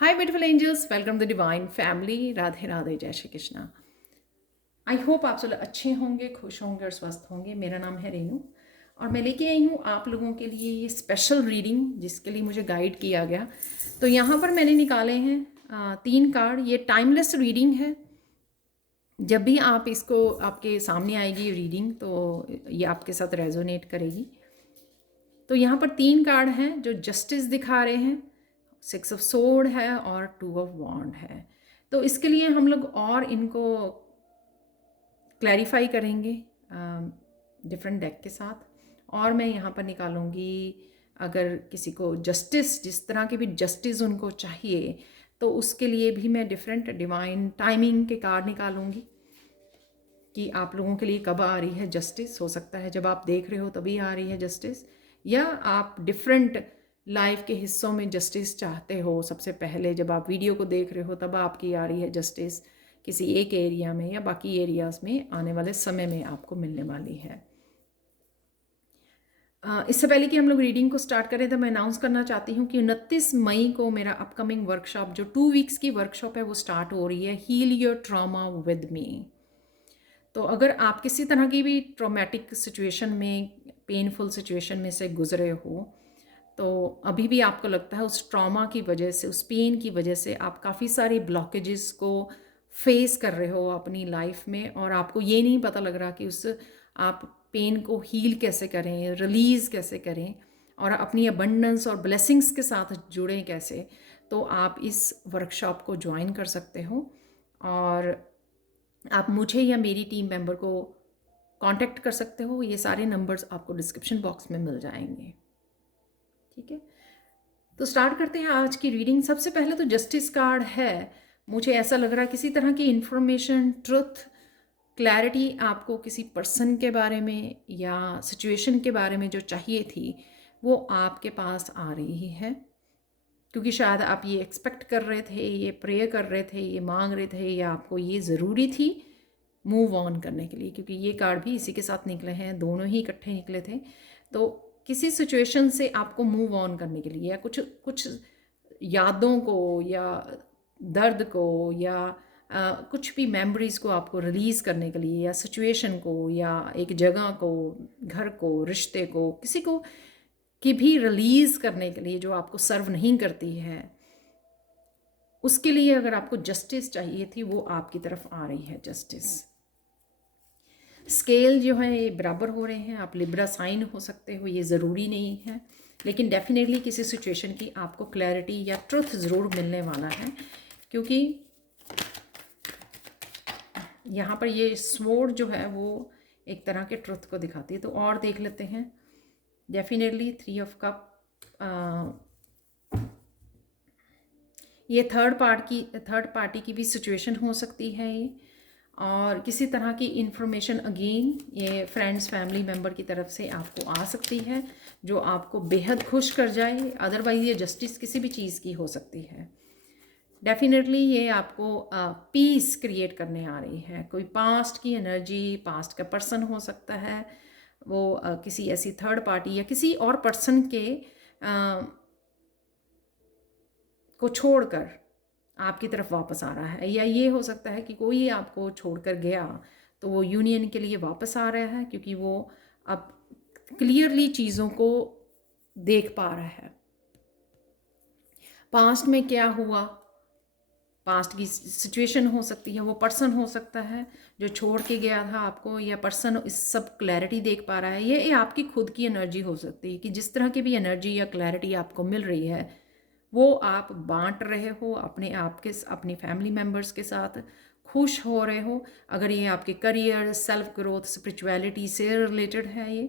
Hi beautiful angels, welcome the divine family. Radhe Radhe, जय Shri Krishna. I hope आप सब अच्छे होंगे, खुश होंगे और स्वस्थ होंगे। मेरा नाम है रेनू और मैं लेके आई हूँ आप लोगों के लिए ये स्पेशल रीडिंग जिसके लिए मुझे गाइड किया गया। तो यहाँ पर मैंने निकाले हैं 3 कार्ड। ये टाइमलेस रीडिंग है। जब भी आप इसको आपके सामने आएगी रीडिंग तो ये आपके साथ रेजोनेट करेगी। तो यहाँ पर 3 कार्ड हैं जो जस्टिस दिखा रहे हैं। 6 ऑफ सोर्ड है और 2 ऑफ वॉन्ड है। तो इसके लिए हम लोग और इनको क्लैरिफाई करेंगे डिफरेंट डेक के साथ। और मैं यहाँ पर निकालूंगी, अगर किसी को जस्टिस, जिस तरह की भी जस्टिस उनको चाहिए, तो उसके लिए भी मैं डिफरेंट डिवाइन टाइमिंग के कार्ड निकालूंगी कि आप लोगों के लिए कब आ रही है जस्टिस। हो सकता है जब आप देख रहे हो तभी आ रही है जस्टिस, या आप डिफरेंट लाइफ के हिस्सों में जस्टिस चाहते हो। सबसे पहले जब आप वीडियो को देख रहे हो तब आपकी आ रही है जस्टिस किसी एक एरिया में, या बाकी एरियाज़ में आने वाले समय में आपको मिलने वाली है। इससे पहले कि हम लोग रीडिंग को स्टार्ट करें तो मैं अनाउंस करना चाहती हूँ कि 29 मई को मेरा अपकमिंग वर्कशॉप, जो 2 वीक्स की वर्कशॉप है, वो स्टार्ट हो रही है। Heal your trauma with me. तो अगर आप किसी तरह की भी ट्रॉमेटिक सिचुएशन में, पेनफुल सिचुएशन में से गुजरे हो, तो अभी भी आपको लगता है उस ट्रॉमा की वजह से, उस पेन की वजह से आप काफ़ी सारी ब्लॉकेजेस को फेस कर रहे हो अपनी लाइफ में, और आपको ये नहीं पता लग रहा कि उस आप पेन को हील कैसे करें, रिलीज़ कैसे करें, और अपनी अबंडेंस और ब्लेसिंग्स के साथ जुड़ें कैसे। तो आप इस वर्कशॉप को ज्वाइन कर सकते हो और आप मुझे या मेरी टीम मेंबर को कांटेक्ट कर सकते हो। ये सारे नंबर्स आपको डिस्क्रिप्शन बॉक्स में मिल जाएंगे। ठीक है, तो स्टार्ट करते हैं आज की रीडिंग। सबसे पहले तो जस्टिस कार्ड है। मुझे ऐसा लग रहा है किसी तरह की इंफॉर्मेशन, ट्रुथ, क्लैरिटी आपको किसी पर्सन के बारे में या सिचुएशन के बारे में जो चाहिए थी वो आपके पास आ रही है, क्योंकि शायद आप ये एक्सपेक्ट कर रहे थे, ये प्रे कर रहे थे, ये मांग रहे थे, या आपको ये ज़रूरी थी मूव ऑन करने के लिए, क्योंकि ये कार्ड भी इसी के साथ निकले हैं, दोनों ही इकट्ठे निकले थे। तो किसी सिचुएशन से आपको मूव ऑन करने के लिए, या कुछ कुछ यादों को या दर्द को या कुछ भी मेमोरीज़ को आपको रिलीज़ करने के लिए, या सिचुएशन को, या एक जगह को, घर को, रिश्ते को, किसी को कि भी रिलीज़ करने के लिए जो आपको सर्व नहीं करती है, उसके लिए अगर आपको जस्टिस चाहिए थी वो आपकी तरफ आ रही है जस्टिस। स्केल जो है ये बराबर हो रहे हैं। आप लिब्रा साइन हो सकते हो, ये ज़रूरी नहीं है, लेकिन डेफिनेटली किसी सिचुएशन की आपको क्लैरिटी या ट्रुथ ज़रूर मिलने वाला है, क्योंकि यहाँ पर ये स्वॉर्ड जो है वो एक तरह के ट्रुथ को दिखाती है। तो और देख लेते हैं। डेफिनेटली 3 ऑफ कप, ये थर्ड पार्टी की भी सिचुएशन हो सकती है ये, और किसी तरह की इंफॉर्मेशन अगेन ये फ्रेंड्स, फैमिली मेम्बर की तरफ से आपको आ सकती है जो आपको बेहद खुश कर जाए। अदरवाइज ये जस्टिस किसी भी चीज़ की हो सकती है। डेफिनेटली ये आपको पीस क्रिएट करने आ रही है। कोई पास्ट की एनर्जी, पास्ट का पर्सन हो सकता है, वो किसी ऐसी थर्ड पार्टी या किसी और पर्सन के को छोड़कर आपकी तरफ वापस आ रहा है, या ये हो सकता है कि कोई आपको छोड़कर गया तो वो यूनियन के लिए वापस आ रहा है, क्योंकि वो अब क्लियरली चीज़ों को देख पा रहा है। पास्ट में क्या हुआ, पास्ट की सिचुएशन हो सकती है, वो पर्सन हो सकता है जो छोड़ के गया था आपको, या पर्सन इस सब क्लैरिटी देख पा रहा है। ये आपकी खुद की एनर्जी हो सकती है कि जिस तरह की भी एनर्जी या क्लैरिटी आपको मिल रही है वो आप बांट रहे हो अपने आप के, अपनी फैमिली मेम्बर्स के साथ, खुश हो रहे हो। अगर ये आपके करियर, सेल्फ ग्रोथ, स्पिरिचुअलिटी से रिलेटेड है, ये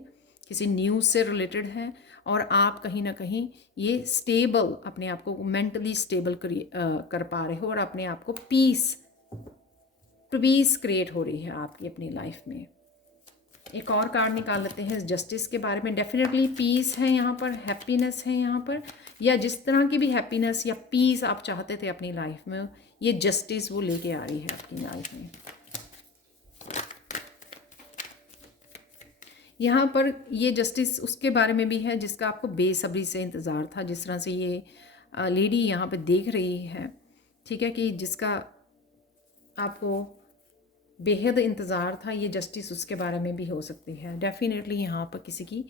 किसी न्यूज़ से रिलेटेड है, और आप कहीं ना कहीं ये स्टेबल, अपने आप को मेंटली स्टेबल कर पा रहे हो, और अपने आप को पीस क्रिएट हो रही है आपकी अपनी लाइफ में। एक और कार्ड निकाल लेते हैं जस्टिस के बारे में। डेफिनेटली पीस है यहाँ पर, हैप्पीनेस है यहाँ पर, या जिस तरह की भी हैप्पीनेस या पीस आप चाहते थे अपनी लाइफ में, ये जस्टिस वो लेके आ रही है आपकी लाइफ में। यहाँ पर ये जस्टिस उसके बारे में भी है जिसका आपको बेसब्री से इंतज़ार था। जिस तरह से ये लेडी यहाँ पे देख रही है, ठीक है, कि जिसका आपको बेहद इंतज़ार था, ये जस्टिस उसके बारे में भी हो सकती है। डेफिनेटली यहाँ पर किसी की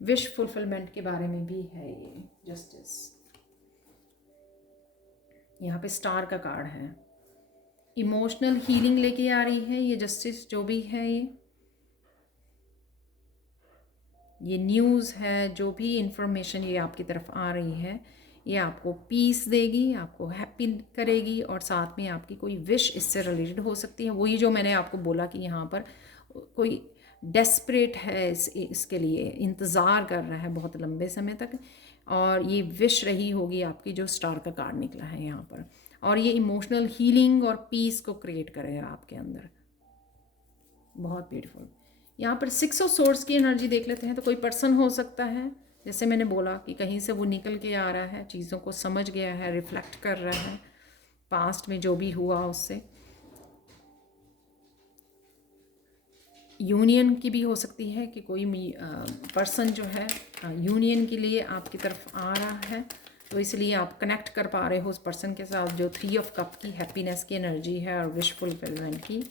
विश फुलफिलमेंट के बारे में भी है ये जस्टिस। यहाँ पे स्टार का कार्ड है, इमोशनल हीलिंग लेके आ रही है ये जस्टिस जो भी है। ये न्यूज़ है, जो भी इंफॉर्मेशन ये आपकी तरफ आ रही है, ये आपको पीस देगी, आपको हैप्पी करेगी, और साथ में आपकी कोई विश इससे रिलेटेड हो सकती है। वही जो मैंने आपको बोला कि यहाँ पर कोई डेस्परेट है, इसके लिए इंतज़ार कर रहा है बहुत लंबे समय तक, और ये विश रही होगी आपकी, जो स्टार का कार्ड निकला है यहाँ पर, और ये इमोशनल हीलिंग और पीस को क्रिएट करेगा आपके अंदर। बहुत ब्यूटीफुल। यहाँ पर 6 ऑफ सोर्ड्स की एनर्जी देख लेते हैं। तो कोई पर्सन हो सकता है, जैसे मैंने बोला कि कहीं से वो निकल के आ रहा है, चीज़ों को समझ गया है, रिफ्लेक्ट कर रहा है पास्ट में जो भी हुआ उससे। यूनियन की भी हो सकती है कि कोई पर्सन जो है यूनियन के लिए आपकी तरफ आ रहा है, तो इसलिए आप कनेक्ट कर पा रहे हो उस पर्सन के साथ, जो 3 ऑफ कप की हैप्पीनेस की एनर्जी है और विश फुलफिलमेंट की,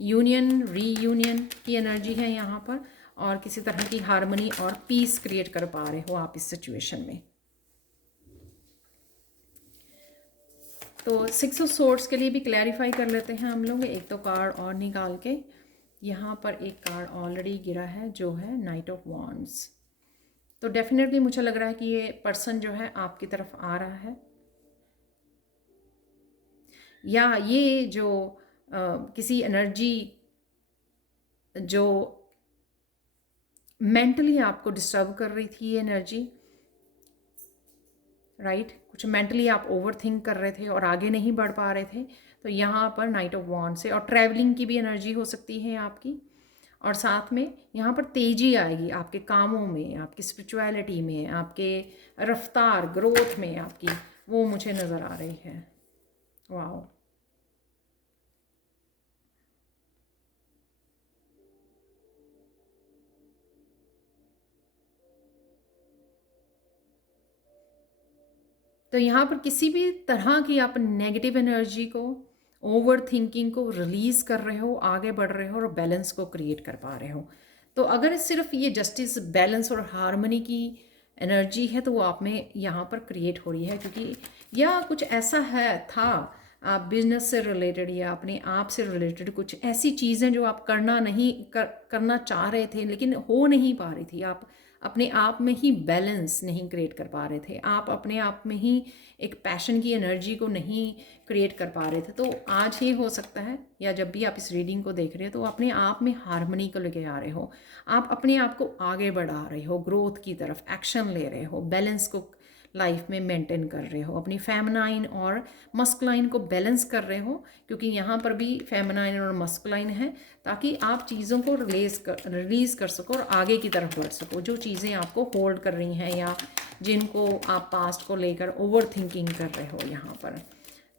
यूनियन रीयूनियन की एनर्जी है यहाँ पर, और किसी तरह की हार्मनी और पीस क्रिएट कर पा रहे हो आप इस सिचुएशन में। तो 6 ऑफ सोर्ड्स के लिए भी क्लैरिफाई कर लेते हैं हम लोग। एक तो कार्ड और निकाल के, यहाँ पर एक कार्ड ऑलरेडी गिरा है जो है नाइट ऑफ वॉन्ड्स। तो डेफिनेटली मुझे लग रहा है कि ये पर्सन जो है आपकी तरफ आ रहा है, या ये जो किसी एनर्जी जो मेंटली आपको डिस्टर्ब कर रही थी, ये एनर्जी, राइट, कुछ मेंटली आप ओवर थिंक कर रहे थे और आगे नहीं बढ़ पा रहे थे, तो यहाँ पर नाइट ऑफ वॉन्ड से, और ट्रैवलिंग की भी एनर्जी हो सकती है आपकी, और साथ में यहाँ पर तेज़ी आएगी आपके कामों में, आपकी स्पिरिचुअलिटी में, आपके रफ्तार ग्रोथ में आपकी, वो मुझे नज़र आ रही है। वाओ। तो यहाँ पर किसी भी तरह की आप नेगेटिव एनर्जी को, ओवर थिंकिंग को रिलीज़ कर रहे हो, आगे बढ़ रहे हो और बैलेंस को क्रिएट कर पा रहे हो। तो अगर सिर्फ ये जस्टिस, बैलेंस और हार्मनी की एनर्जी है तो वो आप में यहाँ पर क्रिएट हो रही है, क्योंकि या कुछ ऐसा है था आप बिजनेस से रिलेटेड या अपने आप से रिलेटेड कुछ ऐसी चीज़ें जो आप करना चाह रहे थे लेकिन हो नहीं पा रही थी, आप अपने आप में ही बैलेंस नहीं क्रिएट कर पा रहे थे, आप अपने आप में ही एक पैशन की एनर्जी को नहीं क्रिएट कर पा रहे थे। तो आज ही हो सकता है, या जब भी आप इस रीडिंग को देख रहे हो, तो अपने आप में हार्मनी को लेके आ रहे हो, आप अपने आप को आगे बढ़ा रहे हो, ग्रोथ की तरफ एक्शन ले रहे हो, बैलेंस को लाइफ में मेंटेन कर रहे हो, अपनी फेमिनाइन और मस्कुलाइन को बैलेंस कर रहे हो, क्योंकि यहाँ पर भी फेमिनाइन और मस्कुलाइन है, ताकि आप चीज़ों को रिलीज़ कर सको और आगे की तरफ बढ़ सको। जो चीज़ें आपको होल्ड कर रही हैं या जिनको आप पास्ट को लेकर ओवर थिंकिंग कर रहे हो यहाँ पर,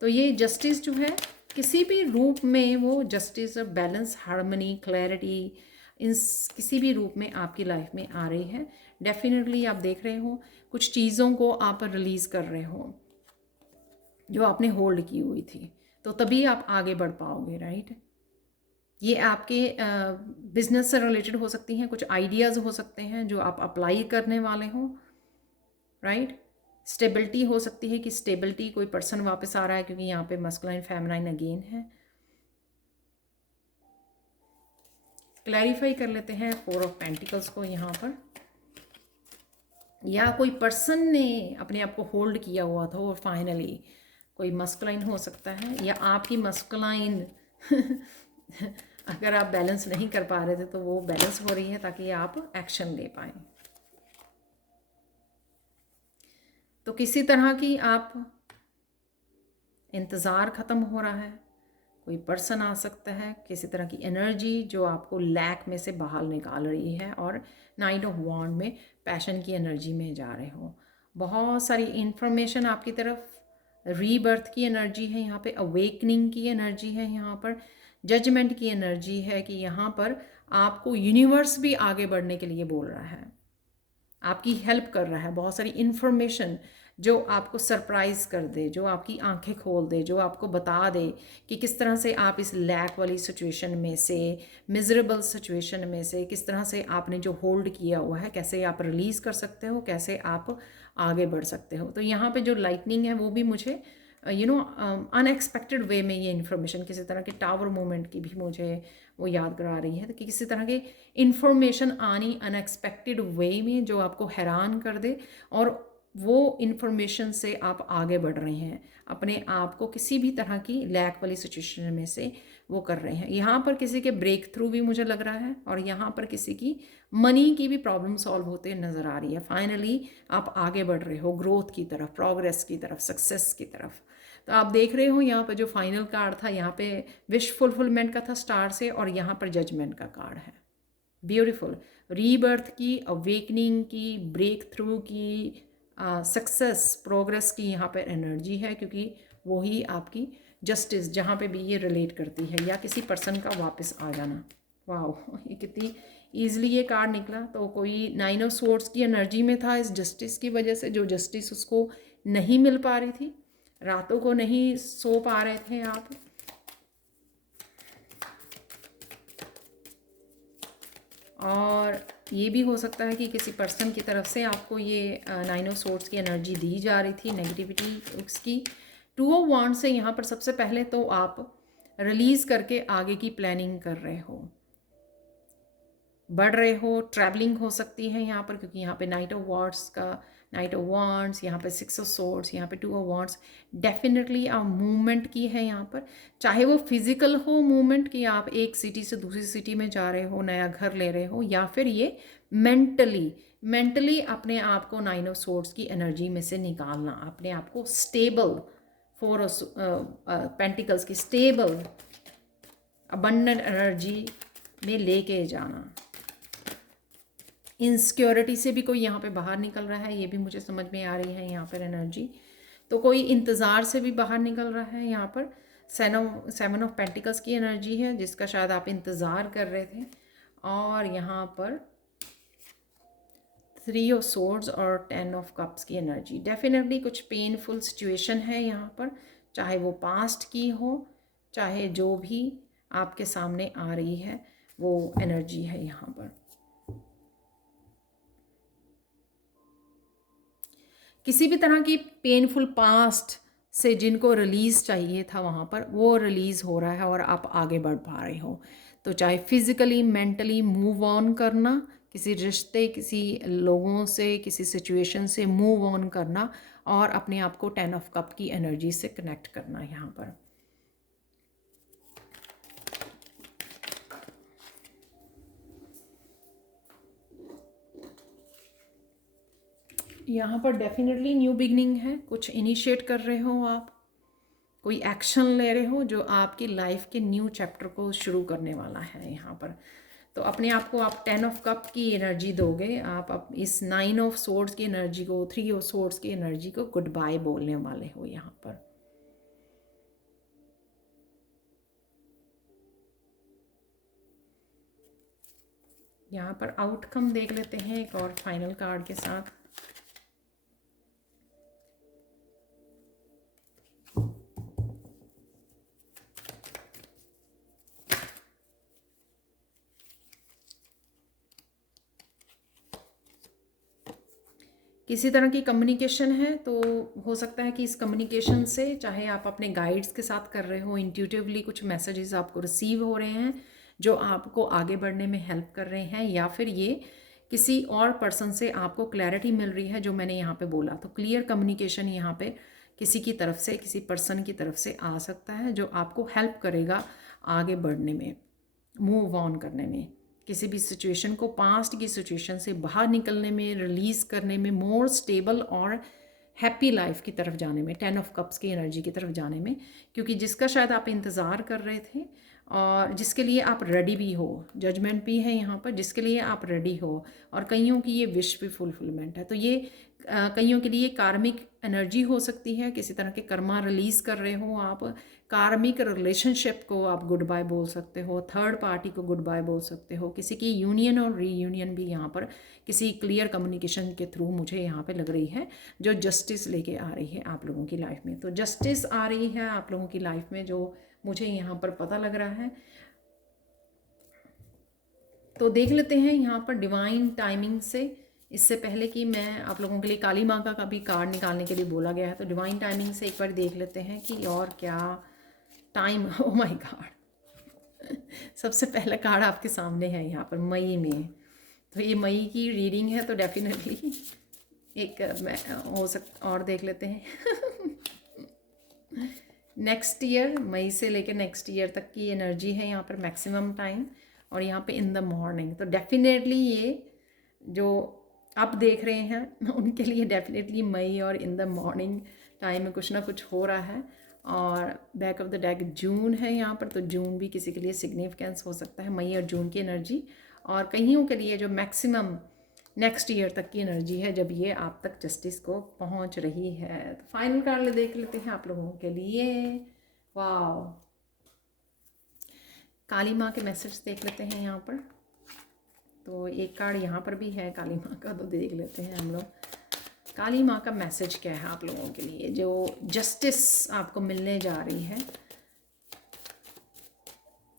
तो ये जस्टिस जो है किसी भी रूप में, वो जस्टिस और बैलेंस, हार्मनी, क्लैरिटी, इन किसी भी रूप में आपकी लाइफ में आ रही है। डेफिनेटली आप देख रहे हो कुछ चीज़ों को आप रिलीज़ कर रहे हो जो आपने होल्ड की हुई थी, तो तभी आप आगे बढ़ पाओगे, राइट। ये आपके बिजनेस से रिलेटेड हो सकती हैं, कुछ आइडियाज़ हो सकते हैं जो आप अप्लाई करने वाले हो, राइट। स्टेबिलिटी हो सकती है कि स्टेबिलिटी, कोई पर्सन वापस आ रहा है, क्योंकि यहाँ पे मस्कुलाइन फेमिनाइन अगेन है। क्लैरिफाई कर लेते हैं 4 ऑफ पेंटिकल्स को यहाँ पर, या कोई पर्सन ने अपने आप को होल्ड किया हुआ था और फाइनली कोई मस्कुलाइन हो सकता है, या आपकी मस्कुलाइन अगर आप बैलेंस नहीं कर पा रहे थे तो वो बैलेंस हो रही है ताकि आप एक्शन ले पाएँ। तो किसी तरह की आप इंतज़ार ख़त्म हो रहा है, कोई पर्सन आ सकता है, किसी तरह की एनर्जी जो आपको लैक में से बाहर निकाल रही है, और नाइट ऑफ वॉन्ड में पैशन की एनर्जी में जा रहे हो। बहुत सारी इंफॉर्मेशन आपकी तरफ, रीबर्थ की एनर्जी है यहाँ पे, अवेकनिंग की एनर्जी है यहाँ पर, जजमेंट की एनर्जी है कि यहाँ पर आपको यूनिवर्स भी आगे बढ़ने के लिए बोल रहा है, आपकी हेल्प कर रहा है। बहुत सारी इन्फॉर्मेशन जो आपको सरप्राइज़ कर दे, जो आपकी आंखें खोल दे, जो आपको बता दे कि किस तरह से आप इस लैक वाली सिचुएशन में से, मिजरेबल सिचुएशन में से किस तरह से आपने जो होल्ड किया हुआ है, कैसे आप रिलीज़ कर सकते हो, कैसे आप आगे बढ़ सकते हो। तो यहाँ पे जो लाइटनिंग है वो भी मुझे अनएक्सपेक्टेड वे में ये इन्फॉर्मेशन, किसी तरह के टावर मूवमेंट की भी मुझे वो याद करा रही है, तो कि किसी तरह की इन्फॉर्मेशन आनी अनएक्सपेक्टेड वे में जो आपको हैरान कर दे, और वो इन्फॉर्मेशन से आप आगे बढ़ रहे हैं, अपने आप को किसी भी तरह की लैक वाली सिचुएशन में से वो कर रहे हैं। यहाँ पर किसी के ब्रेक थ्रू भी मुझे लग रहा है, और यहाँ पर किसी की मनी की भी प्रॉब्लम सॉल्व होते नज़र आ रही है। फाइनली आप आगे बढ़ रहे हो ग्रोथ की तरफ, प्रोग्रेस की तरफ, सक्सेस की तरफ। तो आप देख रहे हो यहाँ पर जो फाइनल कार्ड था, यहाँ पे विश फुलफिलमेंट का था स्टार से, और यहाँ पर जजमेंट का कार्ड है। ब्यूटीफुल, रीबर्थ की, अवेकनिंग की, ब्रेक थ्रू की, सक्सेस, प्रोग्रेस की यहाँ पर एनर्जी है, क्योंकि वही आपकी जस्टिस जहाँ पे भी ये रिलेट करती है, या किसी पर्सन का वापस आ जाना। वाह, ये कितनी ईजिली ये कार्ड निकला। तो कोई 9 ऑफ स्वॉर्ड्स की एनर्जी में था इस जस्टिस की वजह से, जो जस्टिस उसको नहीं मिल पा रही थी, रातों को नहीं सो पा रहे थे आप। और ये भी हो सकता है कि किसी पर्सन की तरफ से आपको ये 9 ऑफ स्वॉर्ड्स की एनर्जी दी जा रही थी, नेगेटिविटी उसकी। 2 ऑफ वांड्स से यहाँ पर सबसे पहले तो आप रिलीज़ करके आगे की प्लानिंग कर रहे हो, बढ़ रहे हो, ट्रैवलिंग हो सकती है यहाँ पर, क्योंकि यहाँ पे नाइट ऑफ वांड्स, यहाँ पे 6 ऑफ स्वॉर्ड्स, यहाँ पे 2 ऑफ वांड्स। डेफिनेटली आप मूवमेंट की है यहाँ पर, चाहे वो फिजिकल हो मूवमेंट कि आप एक सिटी से दूसरी सिटी में जा रहे हो, नया घर ले रहे हो, या फिर ये मेंटली अपने आप को 9 ऑफ स्वॉर्ड्स की एनर्जी में से निकालना, अपने आप को स्टेबल, 4 ऑफ पेंटिकल्स की स्टेबल अबंडेंट एनर्जी में लेके जाना। इनसिक्योरिटी से भी कोई यहाँ पे बाहर निकल रहा है, ये भी मुझे समझ में आ रही है यहाँ पर एनर्जी। तो कोई इंतज़ार से भी बाहर निकल रहा है यहाँ पर। 7 ऑफ पेंटिकल्स की एनर्जी है, जिसका शायद आप इंतज़ार कर रहे थे। और यहाँ पर 3 ऑफ स्वॉर्ड्स और 10 ऑफ कप्स की एनर्जी। डेफिनेटली कुछ पेनफुल सिचुएशन है यहाँ पर, चाहे वो पास्ट की हो, चाहे जो भी आपके सामने आ रही है वो एनर्जी है यहाँ पर। किसी भी तरह की पेनफुल पास्ट से जिनको रिलीज़ चाहिए था वहाँ पर, वो रिलीज़ हो रहा है और आप आगे बढ़ पा रहे हो। तो चाहे फिज़िकली, मेंटली मूव ऑन करना, किसी रिश्ते, किसी लोगों से, किसी सिचुएशन से मूव ऑन करना, और अपने आप को 10 ऑफ कप की एनर्जी से कनेक्ट करना यहाँ पर। यहाँ पर डेफिनेटली न्यू बिगनिंग है, कुछ इनिशिएट कर रहे हो आप, कोई एक्शन ले रहे हो जो आपकी लाइफ के न्यू चैप्टर को शुरू करने वाला है यहाँ पर। तो अपने आप को आप 10 ऑफ कप की एनर्जी दोगे, आप इस 9 ऑफ स्वॉर्ड्स की एनर्जी को, 3 ऑफ स्वॉर्ड्स की एनर्जी को गुड बाय बोलने वाले हो यहाँ पर। यहाँ पर आउटकम देख लेते हैं एक और फाइनल कार्ड के साथ। किसी तरह की कम्युनिकेशन है, तो हो सकता है कि इस कम्युनिकेशन से, चाहे आप अपने गाइड्स के साथ कर रहे हो, इंट्यूटिवली कुछ मैसेजेस आपको रिसीव हो रहे हैं जो आपको आगे बढ़ने में हेल्प कर रहे हैं, या फिर ये किसी और पर्सन से आपको क्लैरिटी मिल रही है जो मैंने यहाँ पे बोला। तो क्लियर कम्युनिकेशन यहाँ पे किसी की तरफ से, किसी पर्सन की तरफ से आ सकता है जो आपको हेल्प करेगा आगे बढ़ने में, मूव ऑन करने में, किसी भी सिचुएशन को, पास्ट की सिचुएशन से बाहर निकलने में, रिलीज़ करने में, मोर स्टेबल और हैप्पी लाइफ की तरफ जाने में, 10 ऑफ कप्स की एनर्जी की तरफ जाने में, क्योंकि जिसका शायद आप इंतज़ार कर रहे थे और जिसके लिए आप रेडी भी हो, जजमेंट भी है यहाँ पर, जिसके लिए आप रेडी हो, और कईयों की ये विश भी फुलफिलमेंट है। तो ये कईयों के लिए कार्मिक एनर्जी हो सकती है, किसी तरह के कर्मा रिलीज़ कर रहे हो आप, कार्मिक रिलेशनशिप को आप गुड बाय बोल सकते हो, थर्ड पार्टी को गुड बाय बोल सकते हो, किसी की यूनियन और रीयूनियन भी यहाँ पर किसी क्लियर कम्युनिकेशन के थ्रू मुझे यहाँ पे लग रही है, जो जस्टिस लेके आ रही है आप लोगों की लाइफ में। तो जस्टिस आ रही है आप लोगों की लाइफ में, जो मुझे यहाँ पर पता लग रहा है। तो देख लेते हैं यहाँ पर डिवाइन टाइमिंग से। इससे पहले कि मैं आप लोगों के लिए काली माँ का भी कार्ड निकालने के लिए बोला गया है, तो डिवाइन टाइमिंग से एक बार देख लेते हैं कि और क्या टाइम। ओ माय गॉड, सबसे पहला कार्ड आपके सामने है यहाँ पर मई में। तो ये मई की रीडिंग है, तो डेफिनेटली एक मैं हो और देख लेते हैं। नेक्स्ट ईयर, मई से लेकर नेक्स्ट ईयर तक की एनर्जी है यहाँ पर मैक्सिमम टाइम, और यहाँ पे इन द मॉर्निंग। तो डेफिनेटली ये जो आप देख रहे हैं उनके लिए डेफिनेटली मई और इन द मॉर्निंग टाइम में कुछ ना कुछ हो रहा है। और बैक ऑफ द डेक जून है यहाँ पर, तो जून भी किसी के लिए सिग्निफिकेंस हो सकता है, मई और जून की एनर्जी। और कईयों के लिए जो मैक्सिमम नेक्स्ट ईयर तक की एनर्जी है, जब ये आप तक जस्टिस को पहुंच रही है। तो फाइनल कार्ड देख लेते हैं आप लोगों के लिए। वाह, काली माँ के मैसेज देख लेते हैं यहाँ पर। तो एक कार्ड यहाँ पर भी है काली माँ का, तो देख लेते हैं हम लोग काली माँ का मैसेज क्या है आप लोगों के लिए, जो जस्टिस आपको मिलने जा रही है।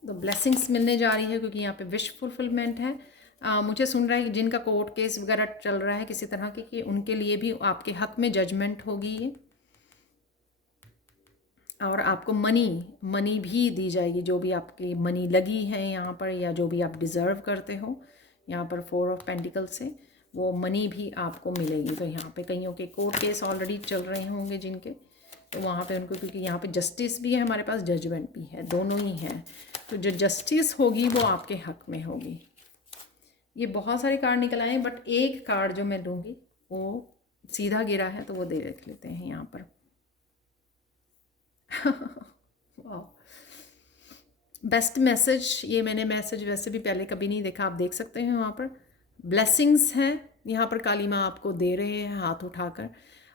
तो ब्लेसिंग्स मिलने जा रही है, क्योंकि यहाँ पे विश फुलफिलमेंट है। मुझे सुन रहा है कि जिनका कोर्ट केस वगैरह चल रहा है किसी तरह के, कि उनके लिए भी आपके हक में जजमेंट होगी ये, और आपको मनी भी दी जाएगी, जो भी आपकी मनी लगी है यहाँ पर, या जो भी आप डिज़र्व करते हो। यहाँ पर 4 ऑफ पेंटिकल से वो मनी भी आपको मिलेगी। तो यहाँ पे कईयों के कोर्ट केस ऑलरेडी चल रहे होंगे जिनके, तो वहाँ पे उनको, क्योंकि यहाँ पे जस्टिस भी है हमारे पास, जजमेंट भी है, दोनों ही हैं। तो जो जस्टिस होगी वो आपके हक में होगी। ये बहुत सारे कार्ड निकल आए, बट एक कार्ड जो मैं लूँगी वो सीधा गिरा है, तो वो देख लेते हैं यहाँ पर। बेस्ट मैसेज, ये मैंने मैसेज वैसे भी पहले कभी नहीं देखा, आप देख सकते हैं वहाँ पर। ब्लेसिंग्स हैं यहाँ पर, काली माँ आपको दे रहे हैं हाथ उठाकर।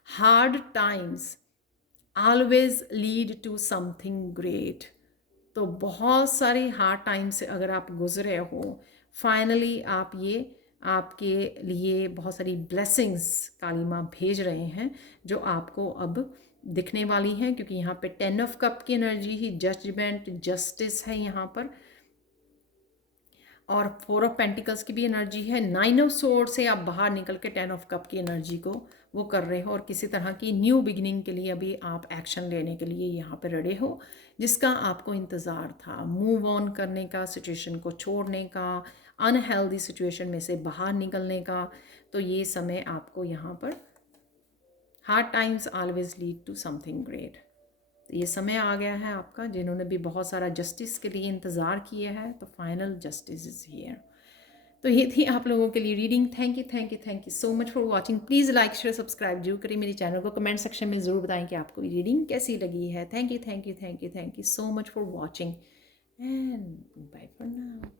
Hard times always lead to something great. तो बहुत सारी हार्ड टाइम से अगर आप गुजरे हो, फाइनली आप ये आपके लिए बहुत सारी ब्लेसिंग्स काली माँ भेज रहे हैं, जो आपको अब दिखने वाली हैं। क्योंकि यहाँ पे 10 ऑफ कप की एनर्जी ही जजमेंट, जस्टिस है यहाँ पर, और 4 ऑफ पेंटिकल्स की भी एनर्जी है। 9 ऑफ सोर्ड से आप बाहर निकल के 10 ऑफ कप की एनर्जी को वो कर रहे हो, और किसी तरह की न्यू बिगिनिंग के लिए अभी आप एक्शन लेने के लिए यहाँ पे रेडी हो, जिसका आपको इंतज़ार था। मूव ऑन करने का, सिचुएशन को छोड़ने का, अनहेल्दी सिचुएशन में से बाहर निकलने का। तो ये समय आपको यहाँ पर, hard times always lead to something great. तो ये समय आ गया है आपका, जिन्होंने भी बहुत सारा जस्टिस के लिए इंतज़ार किया है, तो फाइनल जस्टिस इज़ हियर। तो ये थी आप लोगों के लिए reading. Thank you so much for watching. Please like share subscribe जरूर करिए मेरे चैनल को। कमेंट सेक्शन में ज़रूर बताएं कि आपको ये रीडिंग कैसी लगी है। Thank you so much for watching and bye for now.